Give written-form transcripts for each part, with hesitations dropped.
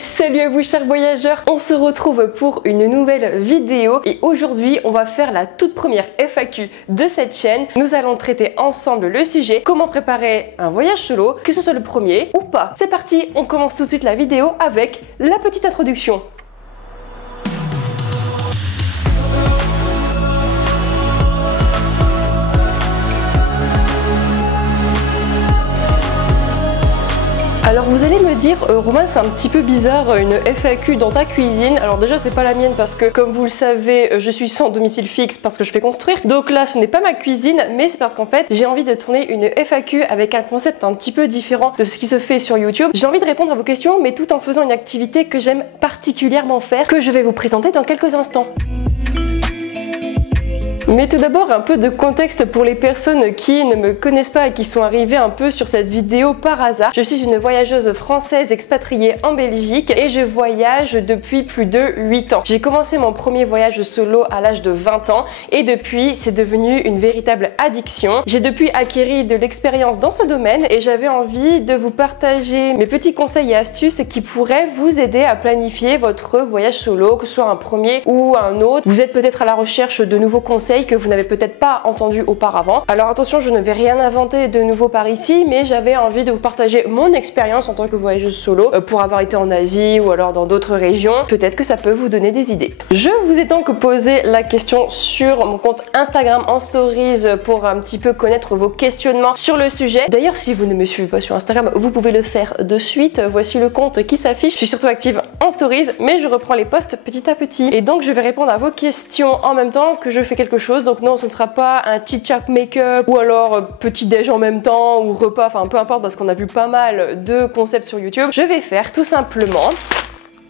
salut à vous chers voyageurs, on se retrouve pour une nouvelle vidéo et aujourd'hui on va faire la toute première FAQ de cette chaîne. Nous allons traiter ensemble le sujet comment préparer un voyage solo, que ce soit le premier ou pas. C'est parti, on commence tout de suite la vidéo avec la petite introduction. Alors vous allez me dire, Romain, c'est un petit peu bizarre une FAQ dans ta cuisine. Alors déjà c'est pas la mienne parce que comme vous le savez, je suis sans domicile fixe parce que je fais construire. Donc là ce n'est pas ma cuisine, mais c'est parce qu'en fait j'ai envie de tourner une FAQ avec un concept un petit peu différent de ce qui se fait sur YouTube. J'ai envie de répondre à vos questions mais tout en faisant une activité que j'aime particulièrement faire, que je vais vous présenter dans quelques instants. Mais tout d'abord un peu de contexte pour les personnes qui ne me connaissent pas et qui sont arrivées un peu sur cette vidéo par hasard. Je suis une voyageuse française expatriée en Belgique et je voyage depuis plus de 8 ans. J'ai commencé mon premier voyage solo à l'âge de 20 ans et depuis c'est devenu une véritable addiction. J'ai depuis acquis de l'expérience dans ce domaine et j'avais envie de vous partager mes petits conseils et astuces qui pourraient vous aider à planifier votre voyage solo, que ce soit un premier ou un autre. Vous êtes peut-être à la recherche de nouveaux conseils que vous n'avez peut-être pas entendu auparavant. Alors attention, je ne vais rien inventer de nouveau par ici, mais j'avais envie de vous partager mon expérience en tant que voyageuse solo pour avoir été en Asie ou alors dans d'autres régions. Peut-être que ça peut vous donner des idées. Je vous ai donc posé la question sur mon compte Instagram en stories pour un petit peu connaître vos questionnements sur le sujet. D'ailleurs, si vous ne me suivez pas sur Instagram, vous pouvez le faire de suite. Voici le compte qui s'affiche. Je suis surtout active en stories, mais je reprends les posts petit à petit. Et donc, je vais répondre à vos questions en même temps que je fais quelque chose. Donc non, ce ne sera pas un chit-chat make-up ou alors petit déj en même temps ou repas, enfin peu importe parce qu'on a vu pas mal de concepts sur YouTube. Je vais faire tout simplement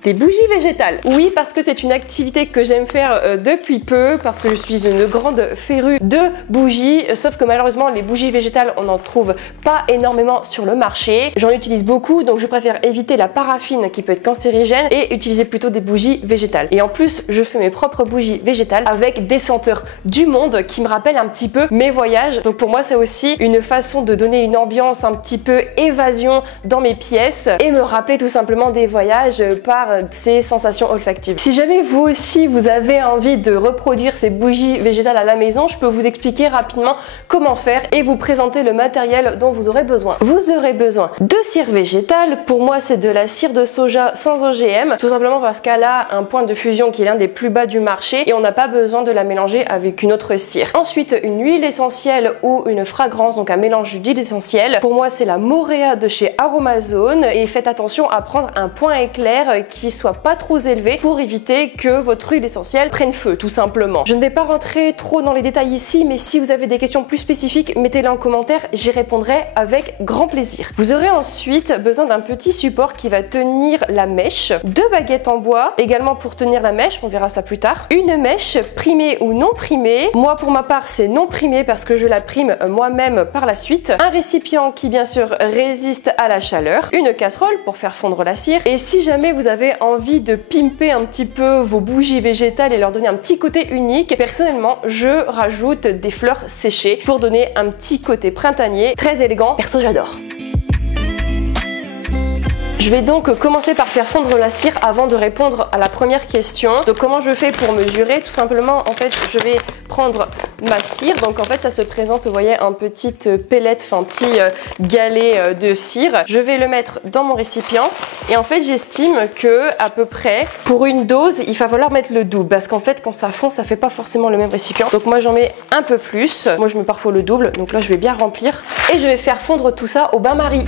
des bougies végétales. Oui, parce que c'est une activité que j'aime faire depuis peu, parce que je suis une grande férue de bougies, sauf que malheureusement les bougies végétales on n'en trouve pas énormément sur le marché. J'en utilise beaucoup, donc je préfère éviter la paraffine qui peut être cancérigène et utiliser plutôt des bougies végétales. Et en plus, je fais mes propres bougies végétales avec des senteurs du monde qui me rappellent un petit peu mes voyages. Donc pour moi c'est aussi une façon de donner une ambiance un petit peu évasion dans mes pièces et me rappeler tout simplement des voyages par ces sensations olfactives. Si jamais vous aussi vous avez envie de reproduire ces bougies végétales à la maison, je peux vous expliquer rapidement comment faire et vous présenter le matériel dont vous aurez besoin. Vous aurez besoin de cire végétale. Pour moi c'est de la cire de soja sans OGM, tout simplement parce qu'elle a un point de fusion qui est l'un des plus bas du marché et on n'a pas besoin de la mélanger avec une autre cire. Ensuite une huile essentielle ou une fragrance, donc un mélange d'huile essentielle. Pour moi c'est la Morea de chez Aromazone et faites attention à prendre un point éclair qui soit pas trop élevé pour éviter que votre huile essentielle prenne feu tout simplement. Je ne vais pas rentrer trop dans les détails ici, mais si vous avez des questions plus spécifiques, mettez-les en commentaire, j'y répondrai avec grand plaisir. Vous aurez ensuite besoin d'un petit support qui va tenir la mèche, 2 baguettes en bois également pour tenir la mèche, on verra ça plus tard, une mèche primée ou non primée. Moi pour ma part c'est non primée parce que je la prime moi-même par la suite, un récipient qui bien sûr résiste à la chaleur, une casserole pour faire fondre la cire et si jamais vous avez envie de pimper un petit peu vos bougies végétales et leur donner un petit côté unique, personnellement je rajoute des fleurs séchées pour donner un petit côté printanier très élégant. Perso j'adore. Je vais donc commencer par faire fondre la cire avant de répondre à la première question. Donc comment je fais pour mesurer? Tout simplement en fait je vais prendre ma cire. Donc en fait ça se présente, vous voyez, en petite pellette, enfin petit galet de cire. Je vais le mettre dans mon récipient et en fait j'estime que à peu près pour une dose il va falloir mettre le double parce qu'en fait quand ça fond ça fait pas forcément le même récipient. Donc moi j'en mets un peu plus. Moi je mets parfois le double. Donc là je vais bien remplir et je vais faire fondre tout ça au bain-marie.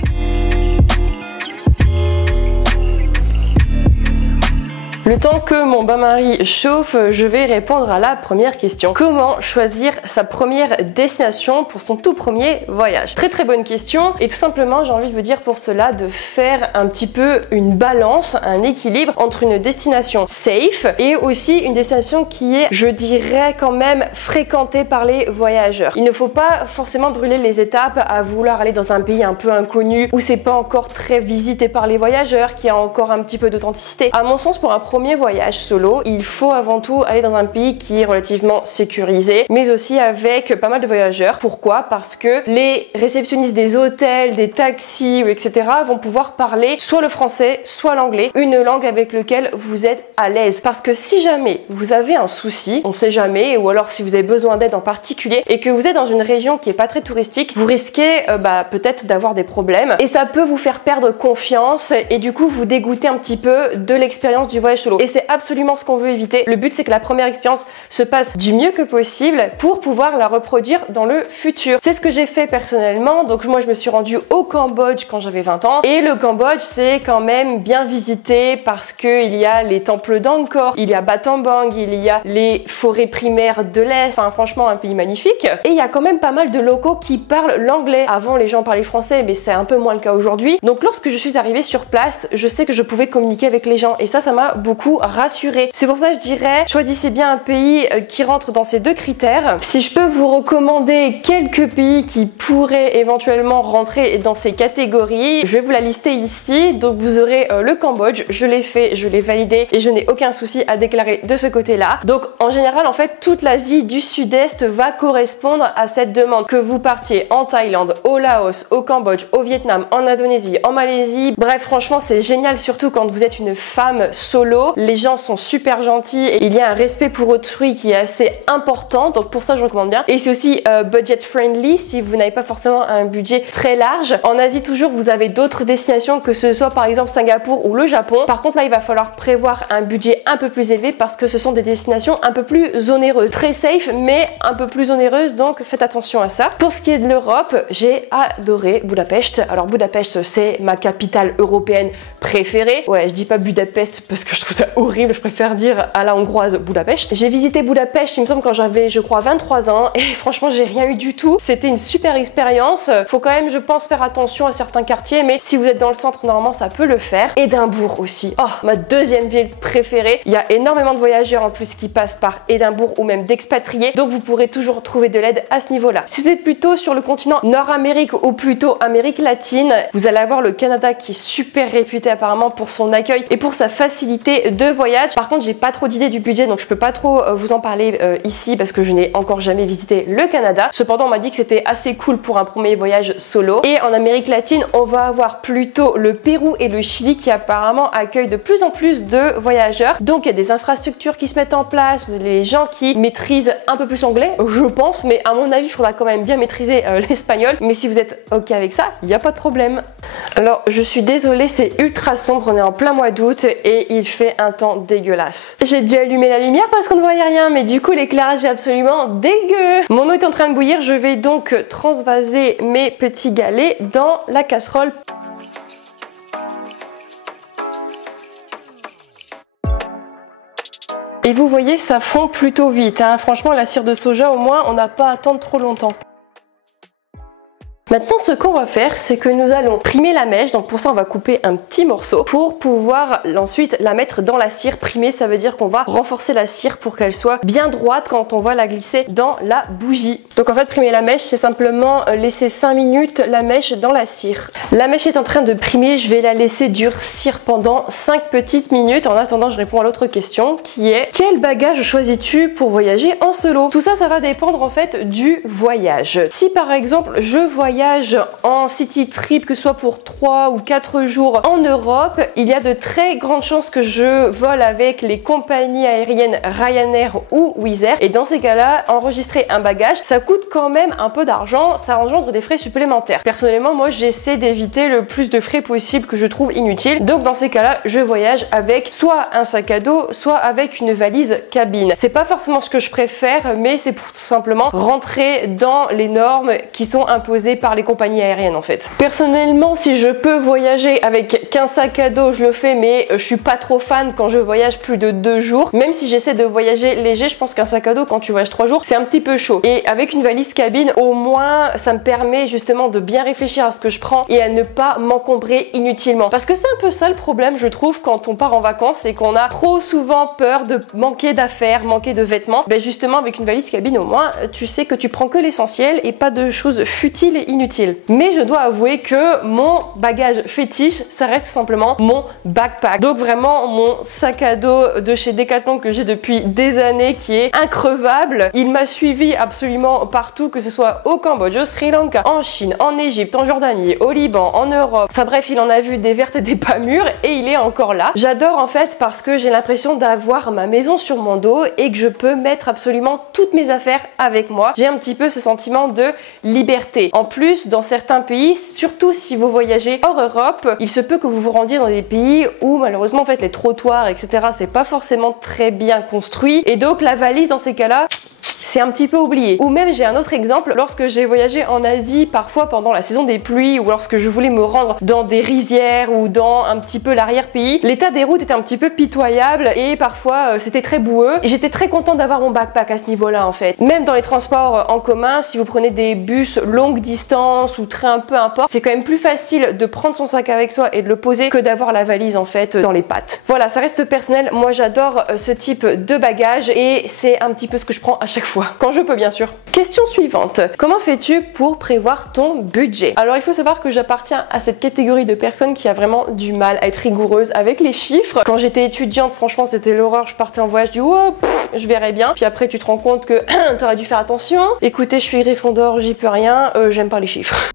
Le temps que mon bain-marie chauffe, je vais répondre à la première question. Comment choisir sa première destination pour son tout premier voyage? Très très bonne question et tout simplement j'ai envie de vous dire pour cela de faire un petit peu une balance, un équilibre entre une destination safe et aussi une destination qui est, je dirais quand même, fréquentée par les voyageurs. Il ne faut pas forcément brûler les étapes à vouloir aller dans un pays un peu inconnu où c'est pas encore très visité par les voyageurs, qui a encore un petit peu d'authenticité. À mon sens, pour un premier voyage solo, il faut avant tout aller dans un pays qui est relativement sécurisé, mais aussi avec pas mal de voyageurs. Pourquoi? Parce que les réceptionnistes des hôtels, des taxis, etc. vont pouvoir parler soit le français, soit l'anglais, une langue avec laquelle vous êtes à l'aise. Parce que si jamais vous avez un souci, on sait jamais, ou alors si vous avez besoin d'aide en particulier et que vous êtes dans une région qui est pas très touristique, vous risquez peut-être d'avoir des problèmes et ça peut vous faire perdre confiance et du coup vous dégoûter un petit peu de l'expérience du voyage solo. Et c'est absolument ce qu'on veut éviter. Le but c'est que la première expérience se passe du mieux que possible pour pouvoir la reproduire dans le futur. C'est ce que j'ai fait personnellement. Donc moi je me suis rendue au Cambodge quand j'avais 20 ans et le Cambodge c'est quand même bien visité parce que il y a les temples d'Angkor, il y a Battambang, il y a les forêts primaires de l'Est, enfin franchement un pays magnifique. Et il y a quand même pas mal de locaux qui parlent l'anglais. Avant les gens parlaient français mais c'est un peu moins le cas aujourd'hui. Donc lorsque je suis arrivée sur place, je sais que je pouvais communiquer avec les gens et ça m'a beaucoup rassurée. C'est pour ça que je dirais, choisissez bien un pays qui rentre dans ces deux critères. Si je peux vous recommander quelques pays qui pourraient éventuellement rentrer dans ces catégories, je vais vous la lister ici. Donc vous aurez le Cambodge, je l'ai fait, je l'ai validé et je n'ai aucun souci à déclarer de ce côté-là. Donc en général, en fait, toute l'Asie du Sud-Est va correspondre à cette demande. Que vous partiez en Thaïlande, au Laos, au Cambodge, au Vietnam, en Indonésie, en Malaisie. Bref, franchement, c'est génial, surtout quand vous êtes une femme solo. Les gens sont super gentils et il y a un respect pour autrui qui est assez important. Donc pour ça, je recommande bien. Et c'est aussi budget friendly si vous n'avez pas forcément un budget très large. En Asie, toujours, vous avez d'autres destinations, que ce soit par exemple Singapour ou le Japon. Par contre, là, il va falloir prévoir un budget un peu plus élevé parce que ce sont des destinations un peu plus onéreuses. Très safe, mais un peu plus onéreuses, donc faites attention à ça. Pour ce qui est de l'Europe, j'ai adoré Budapest. Alors Budapest, c'est ma capitale européenne préférée. Ouais, je dis pas Budapest parce que je trouve ça horrible, je préfère dire à la hongroise Budapest. J'ai visité Budapest, il me semble, quand j'avais, je crois, 23 ans et franchement, j'ai rien eu du tout. C'était une super expérience. Faut quand même, je pense, faire attention à certains quartiers, mais si vous êtes dans le centre, normalement, ça peut le faire. Édimbourg aussi. Oh, ma deuxième ville préférée. Il y a énormément de voyageurs en plus qui passent par Édimbourg ou même d'expatriés, donc vous pourrez toujours trouver de l'aide à ce niveau-là. Si vous êtes plutôt sur le continent Nord-Amérique ou plutôt Amérique latine, vous allez avoir le Canada qui est super réputé apparemment pour son accueil et pour sa facilité de voyage. Par contre, j'ai pas trop d'idées du budget, donc je peux pas trop vous en parler ici parce que je n'ai encore jamais visité le Canada. Cependant, on m'a dit que c'était assez cool pour un premier voyage solo. Et en Amérique latine, on va avoir plutôt le Pérou et le Chili qui apparemment accueillent de plus en plus de voyageurs. Donc il y a des infrastructures qui se mettent en place, vous avez les gens qui maîtrisent un peu plus l'anglais, je pense, mais à mon avis, il faudra quand même bien maîtriser l'espagnol. Mais si vous êtes ok avec ça, il n'y a pas de problème. Alors, je suis désolée, c'est ultra sombre, on est en plein mois d'août et il fait un temps dégueulasse. J'ai dû allumer la lumière parce qu'on ne voyait rien, mais du coup, l'éclairage est absolument dégueu. Mon eau est en train de bouillir, je vais donc transvaser mes petits galets dans la casserole. Et vous voyez, ça fond plutôt vite, hein. Franchement, la cire de soja, au moins, on n'a pas à attendre trop longtemps. Maintenant, ce qu'on va faire, c'est que nous allons primer la mèche. Donc pour ça, on va couper un petit morceau pour pouvoir ensuite la mettre dans la cire. Primer, ça veut dire qu'on va renforcer la cire pour qu'elle soit bien droite quand on va la glisser dans la bougie. Donc en fait, primer la mèche, c'est simplement laisser 5 minutes la mèche dans la cire. La mèche est en train de primer, je vais la laisser durcir pendant 5 petites minutes. En attendant, je réponds à l'autre question qui est: quel bagage choisis-tu pour voyager en solo? Tout ça, ça va dépendre en fait du voyage. Si par exemple, je voyage en city trip, que ce soit pour 3 ou 4 jours en Europe, il y a de très grandes chances que je vole avec les compagnies aériennes Ryanair ou Wizz Air. Et dans ces cas-là, enregistrer un bagage, ça coûte quand même un peu d'argent, ça engendre des frais supplémentaires. Personnellement, moi, j'essaie d'éviter le plus de frais possible que je trouve inutiles. Donc dans ces cas-là, je voyage avec soit un sac à dos, soit avec une valise cabine. C'est pas forcément ce que je préfère, mais c'est pour tout simplement rentrer dans les normes qui sont imposées par les compagnies aériennes en fait. Personnellement, si je peux voyager avec qu'un sac à dos, je le fais, mais je suis pas trop fan quand je voyage plus de 2 jours. Même si j'essaie de voyager léger, je pense qu'un sac à dos quand tu voyages 3 jours, c'est un petit peu chaud. Et avec une valise cabine, au moins, ça me permet justement de bien réfléchir à ce que je prends et à ne pas m'encombrer inutilement. Parce que c'est un peu ça le problème, je trouve, quand on part en vacances, c'est qu'on a trop souvent peur de manquer d'affaires, manquer de vêtements. Ben justement, avec une valise cabine, au moins, tu sais que tu prends que l'essentiel et pas de choses futiles et inutiles. inutile. Mais je dois avouer que mon bagage fétiche, ça reste tout simplement mon backpack. Donc vraiment mon sac à dos de chez Decathlon que j'ai depuis des années, qui est increvable. Il m'a suivi absolument partout, que ce soit au Cambodge, au Sri Lanka, en Chine, en Égypte, en Jordanie, au Liban, en Europe. Enfin bref, il en a vu des vertes et des pas mûres et il est encore là. J'adore en fait parce que j'ai l'impression d'avoir ma maison sur mon dos et que je peux mettre absolument toutes mes affaires avec moi. J'ai un petit peu ce sentiment de liberté. En plus, dans certains pays, surtout si vous voyagez hors Europe, il se peut que vous vous rendiez dans des pays où malheureusement en fait les trottoirs etc. c'est pas forcément très bien construit et donc la valise dans ces cas-là, c'est un petit peu oublié. Ou même j'ai un autre exemple, lorsque j'ai voyagé en Asie, parfois pendant la saison des pluies ou lorsque je voulais me rendre dans des rizières ou dans un petit peu l'arrière-pays, l'état des routes était un petit peu pitoyable et parfois c'était très boueux. Et j'étais très contente d'avoir mon backpack à ce niveau-là en fait. Même dans les transports en commun, si vous prenez des bus longue distance ou train, peu importe, c'est quand même plus facile de prendre son sac avec soi et de le poser que d'avoir la valise en fait dans les pattes. Voilà, ça reste personnel. Moi j'adore ce type de bagage et c'est un petit peu ce que je prends à chaque fois. Quand je peux bien sûr. Question suivante. Comment fais-tu pour prévoir ton budget? Alors il faut savoir que j'appartiens à cette catégorie de personnes qui a vraiment du mal à être rigoureuse avec les chiffres. Quand j'étais étudiante, franchement c'était l'horreur. Je partais en voyage, je dis oh, je verrai bien. Puis après tu te rends compte que t'aurais dû faire attention. Écoutez, je suis Gryffondor, j'y peux rien, j'aime pas les chiffres.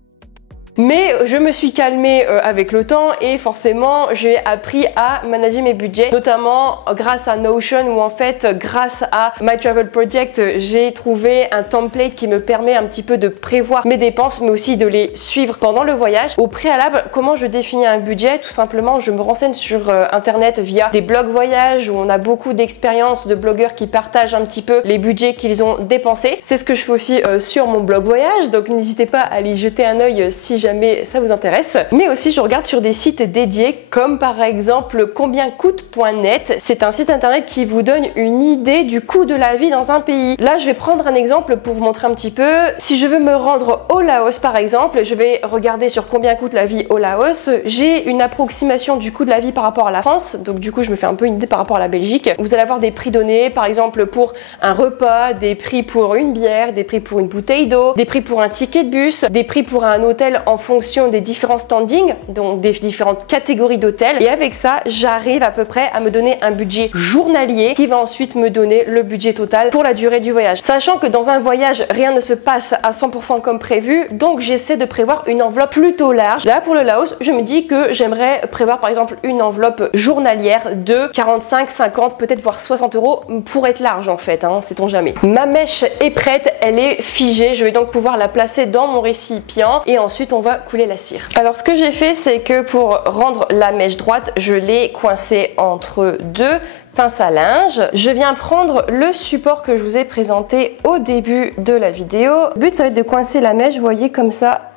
Mais je me suis calmée avec le temps et forcément j'ai appris à manager mes budgets, notamment grâce à Notion où en fait grâce à My Travel Project j'ai trouvé un template qui me permet un petit peu de prévoir mes dépenses mais aussi de les suivre pendant le voyage. Au préalable, comment je définis un budget? Tout simplement je me renseigne sur internet via des blogs voyage où on a beaucoup d'expériences de blogueurs qui partagent un petit peu les budgets qu'ils ont dépensés. C'est ce que je fais aussi sur mon blog voyage, donc n'hésitez pas à aller jeter un œil si jamais ça vous intéresse. Mais aussi je regarde sur des sites dédiés comme par exemple combiencoûte.net. C'est un site internet qui vous donne une idée du coût de la vie dans un pays. Là je vais prendre un exemple pour vous montrer un petit peu. Si je veux me rendre au Laos par exemple, je vais regarder sur combien coûte la vie au Laos. J'ai une approximation du coût de la vie par rapport à la France, donc du coup je me fais un peu une idée par rapport à la Belgique. Vous allez avoir des prix donnés par exemple pour un repas, des prix pour une bière, des prix pour une bouteille d'eau, des prix pour un ticket de bus, des prix pour un hôtel en fonction des différents standings, donc des différentes catégories d'hôtels. Et avec ça, j'arrive à peu près à me donner un budget journalier qui va ensuite me donner le budget total pour la durée du voyage. Sachant que dans un voyage, rien ne se passe à 100% comme prévu, donc j'essaie de prévoir une enveloppe plutôt large. Là, pour le Laos, je me dis que j'aimerais prévoir par exemple une enveloppe journalière de 45, 50, peut-être voire 60 euros pour être large en fait, hein, sait-on jamais. Ma mèche est prête, elle est figée, je vais donc pouvoir la placer dans mon récipient et ensuite on va couler la cire. Alors ce que j'ai fait, c'est que pour rendre la mèche droite, je l'ai coincée entre deux pinces à linge. Je viens prendre le support que je vous ai présenté au début de la vidéo. Le but ça va être de coincer la mèche, vous voyez comme ça.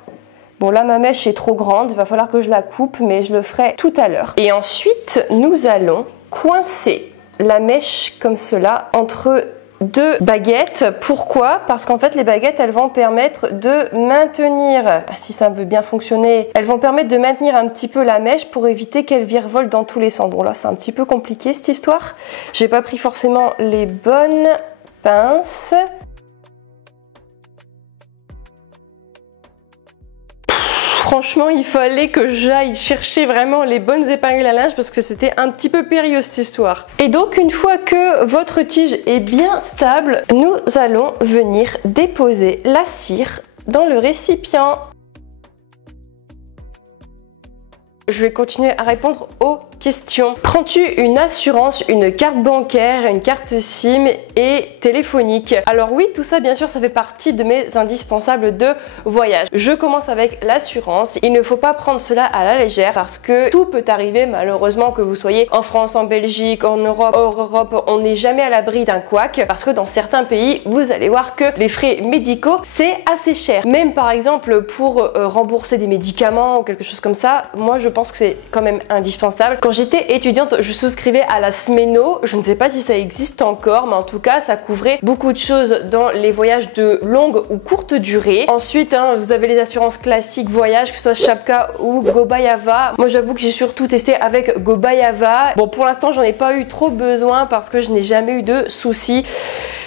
Bon là ma mèche est trop grande, il va falloir que je la coupe mais je le ferai tout à l'heure. Et ensuite nous allons coincer la mèche comme cela entre deux baguettes. Pourquoi? Parce qu'en fait les baguettes elles vont permettre de maintenir, si ça veut bien fonctionner, elles vont permettre de maintenir un petit peu la mèche pour éviter qu'elle virevolte dans tous les sens. Bon là c'est un petit peu compliqué cette histoire, j'ai pas pris forcément les bonnes pinces. Franchement, il fallait que j'aille chercher vraiment les bonnes épingles à linge parce que c'était un petit peu périlleux cette histoire. Et donc, une fois que votre tige est bien stable, nous allons venir déposer la cire dans le récipient. Je vais continuer à répondre aux questions. Prends-tu une assurance, une carte bancaire, une carte SIM et téléphonique? Alors oui, tout ça bien sûr ça fait partie de mes indispensables de voyage. Je commence avec l'assurance. Il ne faut pas prendre cela à la légère parce que tout peut arriver malheureusement, que vous soyez en France, en Belgique, en Europe, hors Europe, on n'est jamais à l'abri d'un couac parce que dans certains pays vous allez voir que les frais médicaux c'est assez cher. Même par exemple pour rembourser des médicaments ou quelque chose comme ça, moi je pense que c'est quand même indispensable. Quand j'étais étudiante, je souscrivais à la Smeno. Je ne sais pas si ça existe encore, mais en tout cas, ça couvrait beaucoup de choses dans les voyages de longue ou courte durée. Ensuite, vous avez les assurances classiques voyage, que ce soit Chapka ou Gobayava. Moi, j'avoue que j'ai surtout testé avec Gobayava. Bon, pour l'instant, j'en ai pas eu trop besoin parce que je n'ai jamais eu de soucis.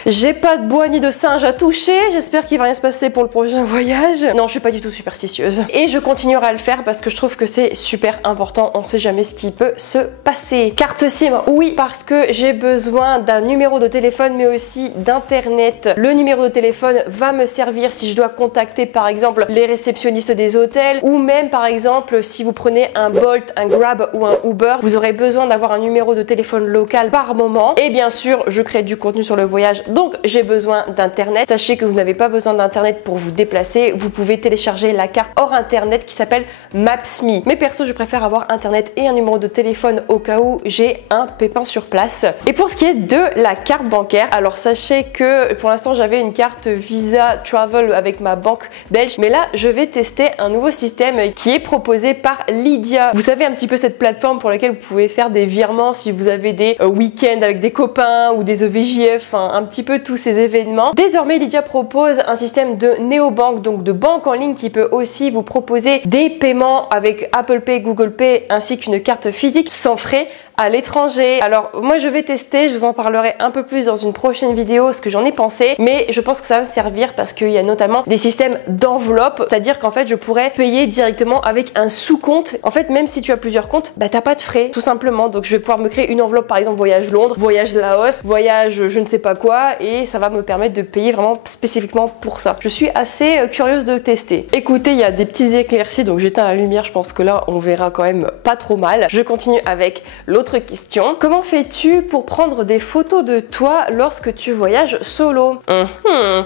J'ai pas de bois ni de singe à toucher. J'espère qu'il va rien se passer pour le prochain voyage. Non, je suis pas du tout superstitieuse. Et je continuerai à le faire parce que je trouve que c'est super important. On sait jamais ce qui peut se passer. Carte SIM, oui, parce que j'ai besoin d'un numéro de téléphone mais aussi d'internet. Le numéro de téléphone va me servir si je dois contacter par exemple les réceptionnistes des hôtels ou même par exemple si vous prenez un Bolt, un Grab ou un Uber, vous aurez besoin d'avoir un numéro de téléphone local par moment. Et bien sûr, je crée du contenu sur le voyage, donc j'ai besoin d'internet. Sachez que vous n'avez pas besoin d'internet pour vous déplacer. Vous pouvez télécharger la carte hors internet qui s'appelle Maps.me. Mais perso, je préfère avoir internet et un numéro de téléphone au cas où j'ai un pépin sur place. Et pour ce qui est de la carte bancaire, alors sachez que pour l'instant j'avais une carte Visa Travel avec ma banque belge, mais là je vais tester un nouveau système qui est proposé par Lydia. Vous savez un petit peu cette plateforme pour laquelle vous pouvez faire des virements si vous avez des week-ends avec des copains ou des EVJF, un petit peu tous ces événements. Désormais Lydia propose un système de néobanque, donc de banque en ligne qui peut aussi vous proposer des paiements avec Apple Pay, Google Pay ainsi qu'une carte physique sans frais à l'étranger. Alors moi je vais tester, je vous en parlerai un peu plus dans une prochaine vidéo ce que j'en ai pensé, mais je pense que ça va me servir parce qu'il y a notamment des systèmes d'enveloppe, c'est-à-dire qu'en fait je pourrais payer directement avec un sous-compte. En fait même si tu as plusieurs comptes, bah t'as pas de frais tout simplement, donc je vais pouvoir me créer une enveloppe par exemple voyage Londres, voyage Laos, voyage je ne sais pas quoi, et ça va me permettre de payer vraiment spécifiquement pour ça. Je suis assez curieuse de tester. Écoutez, il y a des petits éclaircies donc j'éteins la lumière, je pense que là on verra quand même pas trop mal. Je continue avec l'autre question. Comment fais-tu pour prendre des photos de toi lorsque tu voyages solo?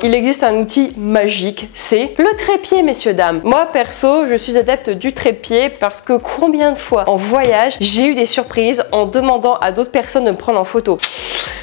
Il existe un outil magique, c'est le trépied, messieurs dames. Moi perso, je suis adepte du trépied parce que combien de fois en voyage j'ai eu des surprises en demandant à d'autres personnes de me prendre en photo.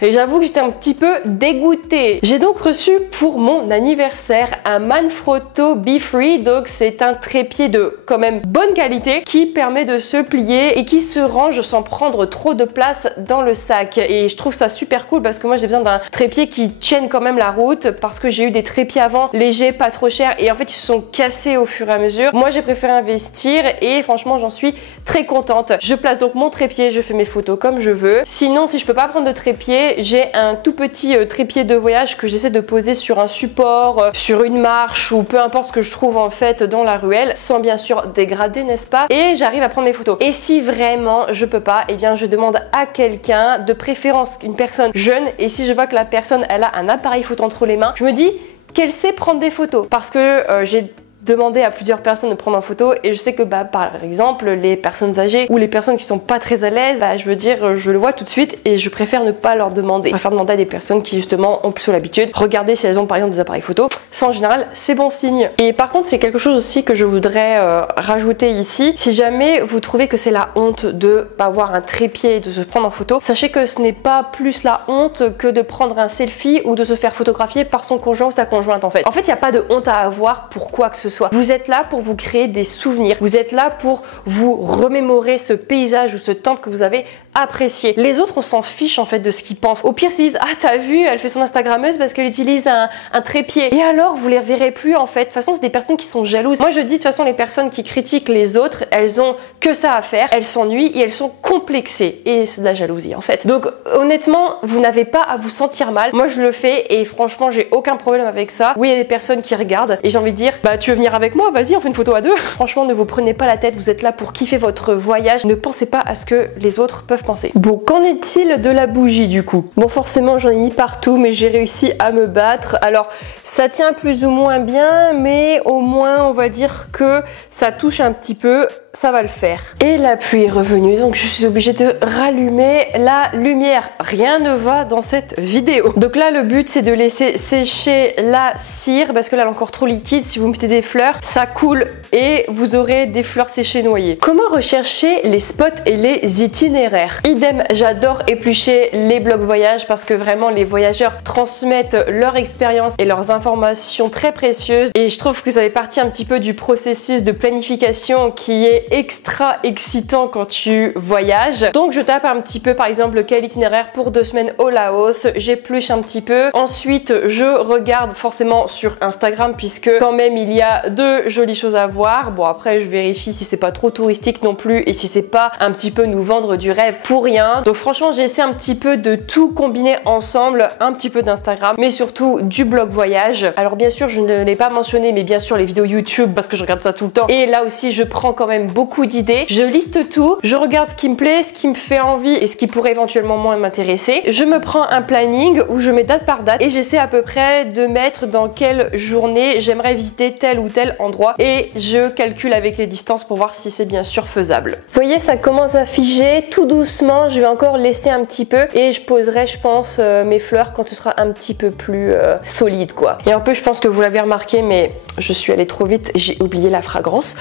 Et j'avoue que j'étais un petit peu dégoûtée. J'ai donc reçu pour mon anniversaire un Manfrotto Be Free, donc c'est un trépied de quand même bonne qualité qui permet de se plier et qui se range sans prendre trop de place dans le sac. Et je trouve ça super cool parce que moi j'ai besoin d'un trépied qui tienne quand même la route parce que j'ai eu des trépieds avant légers, pas trop chers et en fait ils se sont cassés au fur et à mesure. Moi j'ai préféré investir et franchement j'en suis très contente. Je place donc mon trépied, je fais mes photos comme je veux. Sinon si je peux pas prendre de trépied, j'ai un tout petit trépied de voyage que j'essaie de poser sur un support, sur une marche ou peu importe ce que je trouve en fait dans la ruelle sans bien sûr dégrader, n'est-ce pas? Et j'arrive à prendre mes photos. Et si vraiment je peux pas, et bien je demande à quelqu'un, de préférence une personne jeune, et si je vois que la personne elle a un appareil photo entre les mains, je me dis qu'elle sait prendre des photos parce que j'ai demander à plusieurs personnes de prendre en photo et je sais que par exemple les personnes âgées ou les personnes qui sont pas très à l'aise, je veux dire je le vois tout de suite et je préfère ne pas leur demander. Je préfère demander à des personnes qui justement ont plutôt l'habitude. Regardez si elles ont par exemple des appareils photo, ça en général c'est bon signe. Et par contre c'est quelque chose aussi que je voudrais rajouter ici. Si jamais vous trouvez que c'est la honte de pas avoir un trépied et de se prendre en photo, sachez que ce n'est pas plus la honte que de prendre un selfie ou de se faire photographier par son conjoint ou sa conjointe en fait. En fait il n'y a pas de honte à avoir pour quoi que ce soit. Vous êtes là pour vous créer des souvenirs. Vous êtes là pour vous remémorer ce paysage ou ce temple que vous avez apprécié. Les autres, on s'en fiche en fait de ce qu'ils pensent. Au pire, s'ils disent ah t'as vu, elle fait son Instagrammeuse parce qu'elle utilise un trépied. Et alors, vous les reverrez plus en fait. De toute façon, c'est des personnes qui sont jalouses. Moi, je dis de toute façon, les personnes qui critiquent les autres, elles ont que ça à faire. Elles s'ennuient et elles sont complexées. Et c'est de la jalousie en fait. Donc honnêtement, vous n'avez pas à vous sentir mal. Moi, je le fais et franchement, j'ai aucun problème avec ça. Oui, il y a des personnes qui regardent et j'ai envie de dire bah tu veux venir avec moi, vas-y on fait une photo à deux. Franchement ne vous prenez pas la tête, vous êtes là pour kiffer votre voyage, ne pensez pas à ce que les autres peuvent penser. Bon, qu'en est-il de la bougie du coup? Bon forcément j'en ai mis partout mais j'ai réussi à me battre. Alors ça tient plus ou moins bien mais au moins on va dire que ça touche un petit peu, ça va le faire. Et la pluie est revenue donc je suis obligée de rallumer la lumière. Rien ne va dans cette vidéo. Donc là le but c'est de laisser sécher la cire parce que là elle est encore trop liquide. Si vous mettez des fleurs ça coule et vous aurez des fleurs séchées noyées. Comment rechercher les spots et les itinéraires? Idem, j'adore éplucher les blogs voyage parce que vraiment les voyageurs transmettent leur expérience et leurs informations très précieuses et je trouve que ça fait partie un petit peu du processus de planification qui est est extra excitant quand tu voyages. Donc je tape un petit peu par exemple quel itinéraire pour 2 semaines au Laos, j'épluche un petit peu. Ensuite je regarde forcément sur Instagram puisque quand même il y a de jolies choses à voir. Bon après je vérifie si c'est pas trop touristique non plus et si c'est pas un petit peu nous vendre du rêve pour rien. Donc franchement j'essaie un petit peu de tout combiner ensemble, un petit peu d'Instagram mais surtout du blog voyage. Alors bien sûr je ne l'ai pas mentionné mais bien sûr les vidéos YouTube parce que je regarde ça tout le temps et là aussi je prends quand même beaucoup d'idées. Je liste tout, je regarde ce qui me plaît, ce qui me fait envie et ce qui pourrait éventuellement moins m'intéresser. Je me prends un planning où je mets date par date et j'essaie à peu près de mettre dans quelle journée j'aimerais visiter tel ou tel endroit et je calcule avec les distances pour voir si c'est bien sûr faisable. Vous voyez ça commence à figer tout doucement, je vais encore laisser un petit peu et je poserai je pense mes fleurs quand ce sera un petit peu plus solide quoi. Et un peu je pense que vous l'avez remarqué mais je suis allée trop vite, j'ai oublié la fragrance.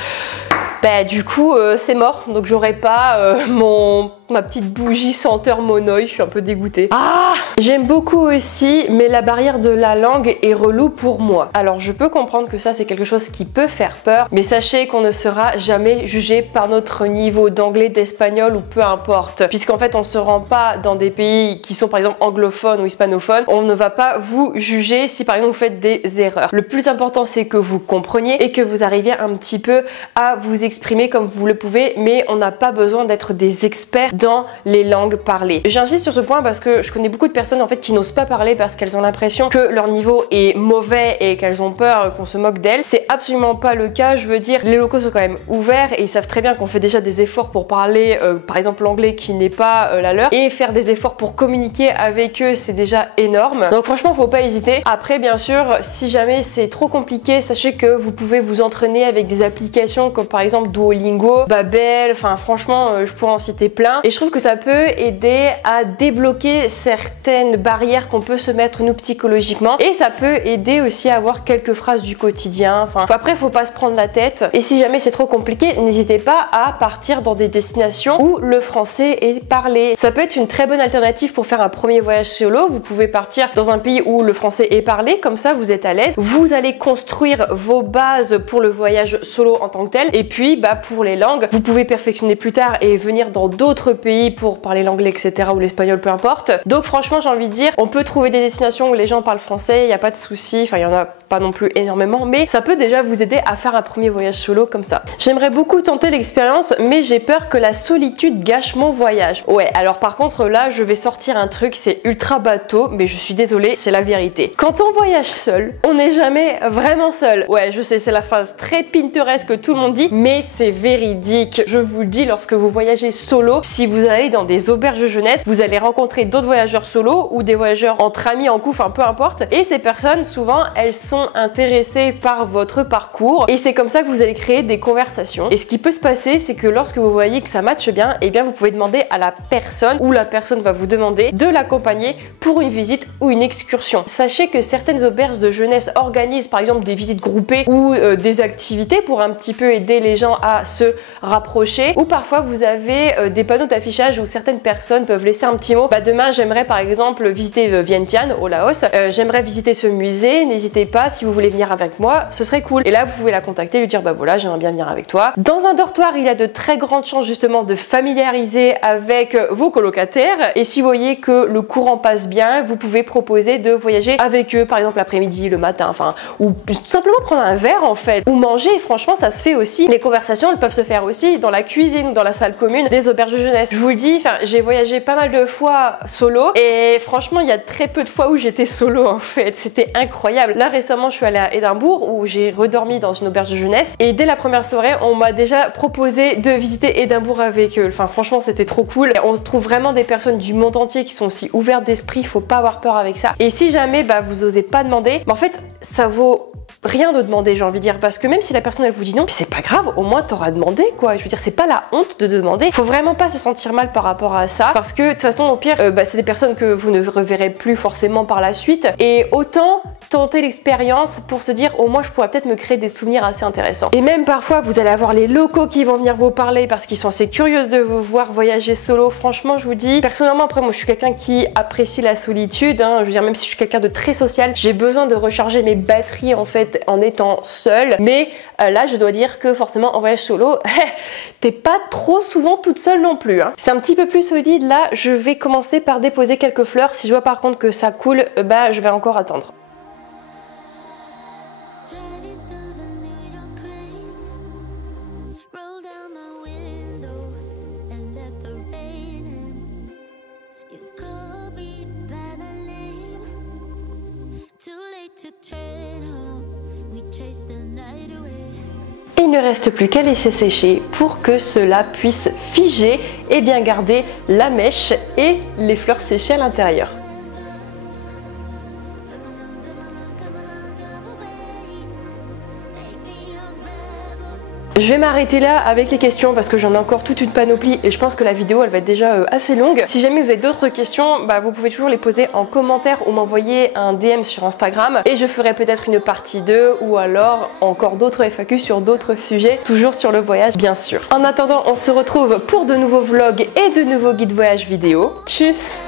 Bah du coup c'est mort donc j'aurai pas ma petite bougie senteur Monoï, je suis un peu dégoûtée. Ah, j'aime beaucoup aussi mais la barrière de la langue est relou pour moi. Alors je peux comprendre que ça c'est quelque chose qui peut faire peur mais sachez qu'on ne sera jamais jugé par notre niveau d'anglais, d'espagnol ou peu importe puisqu'en fait on se rend pas dans des pays qui sont par exemple anglophones ou hispanophones, on ne va pas vous juger si par exemple vous faites des erreurs. Le plus important c'est que vous compreniez et que vous arriviez un petit peu à vous exprimer comme vous le pouvez mais on n'a pas besoin d'être des experts dans les langues parlées. J'insiste sur ce point parce que je connais beaucoup de personnes en fait qui n'osent pas parler parce qu'elles ont l'impression que leur niveau est mauvais et qu'elles ont peur qu'on se moque d'elles. C'est absolument pas le cas, je veux dire les locaux sont quand même ouverts et ils savent très bien qu'on fait déjà des efforts pour parler par exemple l'anglais qui n'est pas la leur et faire des efforts pour communiquer avec eux c'est déjà énorme. Donc franchement faut pas hésiter. Après bien sûr si jamais c'est trop compliqué sachez que vous pouvez vous entraîner avec des applications comme par exemple Duolingo, Babel, enfin franchement je pourrais en citer plein. Et je trouve que ça peut aider à débloquer certaines barrières qu'on peut se mettre nous psychologiquement. Et ça peut aider aussi à avoir quelques phrases du quotidien. Enfin, après, faut pas se prendre la tête. Et si jamais c'est trop compliqué, n'hésitez pas à partir dans des destinations où le français est parlé. Ça peut être une très bonne alternative pour faire un premier voyage solo. Vous pouvez partir dans un pays où le français est parlé. Comme ça, vous êtes à l'aise. Vous allez construire vos bases pour le voyage solo en tant que tel. Et puis, pour les langues, vous pouvez perfectionner plus tard et venir dans d'autres pays pour parler l'anglais etc ou l'espagnol peu importe. Donc franchement j'ai envie de dire on peut trouver des destinations où les gens parlent français, il n'y a pas de souci, enfin il y en a pas non plus énormément mais ça peut déjà vous aider à faire un premier voyage solo comme ça. J'aimerais beaucoup tenter l'expérience mais j'ai peur que la solitude gâche mon voyage. Ouais alors par contre là je vais sortir un truc, c'est ultra bateau mais je suis désolée c'est la vérité. Quand on voyage seul on n'est jamais vraiment seul. Ouais je sais c'est la phrase très Pinterest que tout le monde dit mais c'est véridique. Je vous le dis lorsque vous voyagez solo, si vous allez dans des auberges jeunesse, vous allez rencontrer d'autres voyageurs solo ou des voyageurs entre amis, en couple, enfin peu importe. Et ces personnes, souvent, elles sont intéressées par votre parcours et c'est comme ça que vous allez créer des conversations. Et ce qui peut se passer, c'est que lorsque vous voyez que ça matche bien, eh bien vous pouvez demander à la personne ou la personne va vous demander de l'accompagner pour une visite ou une excursion. Sachez que certaines auberges de jeunesse organisent par exemple des visites groupées ou des activités pour un petit peu aider les gens à se rapprocher ou parfois vous avez des panneaux d'affichage où certaines personnes peuvent laisser un petit mot. Demain j'aimerais par exemple visiter Vientiane au Laos, j'aimerais visiter ce musée, n'hésitez pas si vous voulez venir avec moi, ce serait cool. Et là vous pouvez la contacter, lui dire voilà j'aimerais bien venir avec toi. Dans un dortoir il y a de très grandes chances justement de familiariser avec vos colocataires et si vous voyez que le courant passe bien, vous pouvez proposer de voyager avec eux par exemple l'après-midi, le matin, enfin ou tout simplement prendre un verre en fait ou manger. Franchement ça se fait aussi. Les conversations elles peuvent se faire aussi dans la cuisine ou dans la salle commune des auberges de jeunesse. Je vous le dis, j'ai voyagé pas mal de fois solo et franchement il y a très peu de fois où j'étais solo en fait, c'était incroyable. Là récemment je suis allée à Édimbourg où j'ai redormi dans une auberge de jeunesse et dès la première soirée on m'a déjà proposé de visiter Édimbourg avec eux. Enfin franchement c'était trop cool. Et on trouve vraiment des personnes du monde entier qui sont aussi ouvertes d'esprit, faut pas avoir peur avec ça. Et si jamais vous osez pas demander, en fait ça vaut rien de demander, j'ai envie de dire, parce que même si la personne elle vous dit non, c'est pas grave, au moins t'auras demandé quoi. Je veux dire, c'est pas la honte de demander. Faut vraiment pas se sentir mal par rapport à ça, parce que de toute façon au pire c'est des personnes que vous ne reverrez plus forcément par la suite et autant tenter l'expérience pour se dire au moins je pourrais peut-être me créer des souvenirs assez intéressants. Et même parfois vous allez avoir les locaux qui vont venir vous parler parce qu'ils sont assez curieux de vous voir voyager solo. Franchement je vous dis, personnellement après moi je suis quelqu'un qui apprécie la solitude, je veux dire même si je suis quelqu'un de très social, j'ai besoin de recharger mes batteries en fait en étant seule. Mais là, je dois dire que forcément en voyage solo, t'es pas trop souvent toute seule non plus. Hein. C'est un petit peu plus solide. Là, je vais commencer par déposer quelques fleurs. Si je vois par contre que ça coule, bah je vais encore attendre. Et il ne reste plus qu'à laisser sécher pour que cela puisse figer et bien garder la mèche et les fleurs séchées à l'intérieur. Je vais m'arrêter là avec les questions parce que j'en ai encore toute une panoplie et je pense que la vidéo elle va être déjà assez longue. Si jamais vous avez d'autres questions, bah, vous pouvez toujours les poser en commentaire ou m'envoyer un DM sur Instagram et je ferai peut-être une partie 2 ou alors encore d'autres FAQ sur d'autres sujets, toujours sur le voyage bien sûr. En attendant, on se retrouve pour de nouveaux vlogs et de nouveaux guides voyage vidéo. Tchuss!